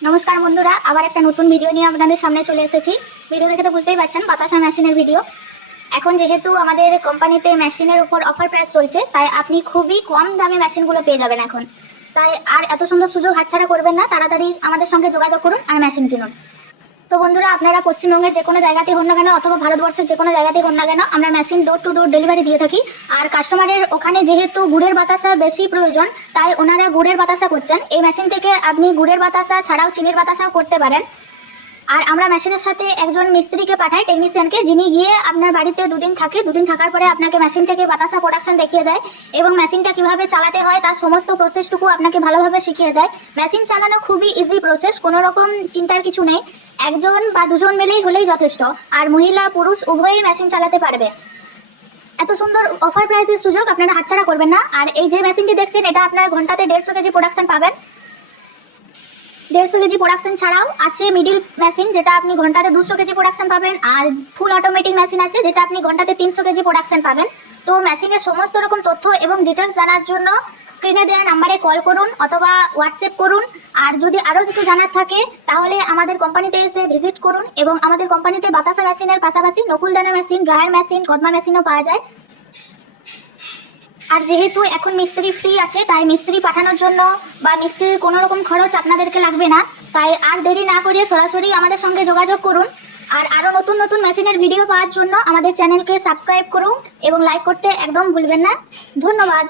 নমস্কার বন্ধুরা, আবার একটা নতুন ভিডিও নিয়ে আপনাদের সামনে চলে এসেছি। ভিডিও দেখে তো বুঝতেই পারছেন বাতাসা মেশিনের ভিডিও। এখন যেহেতু আমাদের কোম্পানিতে মেশিনের উপর অফার প্রাইস চলছে, তাই আপনি খুবই কম দামে মেশিনগুলো পেয়ে যাবেন এখন। তাই আর এত সুন্দর সুযোগ হাতছাড়া করবেন না, তাড়াতাড়ি আমাদের সঙ্গে যোগাযোগ করুন আর মেশিন কিনুন। তো বন্ধুরা, আপনারা পশ্চিমবঙ্গের যে কোনো জায়গাতেই হন না কেন অথবা ভারতবর্ষের যে কোনো জায়গাতেই হন না কেন, আমরা machine door to door delivery দিয়ে থাকি। আর কাস্টমারের ওখানে যেহেতু গুড়ের বাতাসা বেশি প্রয়োজন, তাই ওনারা গুড়ের বাতাসা করছেন। এই মেশিন থেকে আপনি গুড়ের বাতাসা ছাড়াও চিনির বাতাসাও করতে পারেন। আর আমরা মেশিনের সাথে একজন মিস্ত্রিকে পাঠাই, টেকনিশিয়ানকে, যিনি গিয়ে আপনার বাড়িতে দুদিন থাকে। দুদিন থাকার পরে আপনাকে মেশিন থেকে বাতাসা প্রোডাকশন দেখিয়ে দেয় এবং মেশিনটা কিভাবে চালাতে হয় তার সমস্ত প্রসেসটুকু আপনাকে ভালোভাবে শিখিয়ে দেয়। মেশিন চালানো খুবই ইজি প্রসেস, কোনো রকম চিন্তার কিছু নেই। একজন বা দুজন মিলেই হলেই যথেষ্ট। আর মহিলা পুরুষ উভয়ই মেশিন চালাতে পারবে। এত সুন্দর অফার প্রাইসের সুযোগ আপনারা হাতছাড়া করবেন না। আর এই যে মেশিনটি দেখছেন, এটা আপনার ঘন্টাতে 150 কেজি প্রোডাকশন পাবেন। 150 কেজি প্রোডাকশন ছাড়াও আছে মিডিল মেশিন, যেটা আপনি ঘন্টাতে 200 কেজি প্রোডাকশন পাবেন। আর ফুল অটোমেটিক মেশিন আছে, যেটা আপনি ঘন্টাতে 300 কেজি প্রোডাকশন পাবেন। তো মেশিনের সমস্ত রকম তথ্য এবং ডিটেলস জানার জন্য স্ক্রিনে দেওয়া নাম্বারে কল করুন অথবা হোয়াটসঅ্যাপ করুন। আর যদি আরও কিছু জানার থাকে তাহলে আমাদের কোম্পানিতে এসে ভিজিট করুন। এবং আমাদের কোম্পানিতে বাতাসা মেশিনের পাশাপাশি নকুলদানা মেশিন, ড্রায়ার মেশিন, কদমা মেশিনও পাওয়া যায়। আর যেহেতু এখন মিস্ত্রি ফ্রি আছে, তাই মিস্ত্রি পাঠানোর জন্য বা মিস্ত্রির কোনো রকম খরচ আপনাদেরকে লাগবে না। তাই আর দেরি না করে সরাসরি আমাদের সঙ্গে যোগাযোগ করুন। আর আরও নতুন নতুন মেশিনের ভিডিও পাওয়ার জন্য আমাদের চ্যানেলকে সাবস্ক্রাইব করুন এবং লাইক করতে একদম ভুলবেন না। ধন্যবাদ।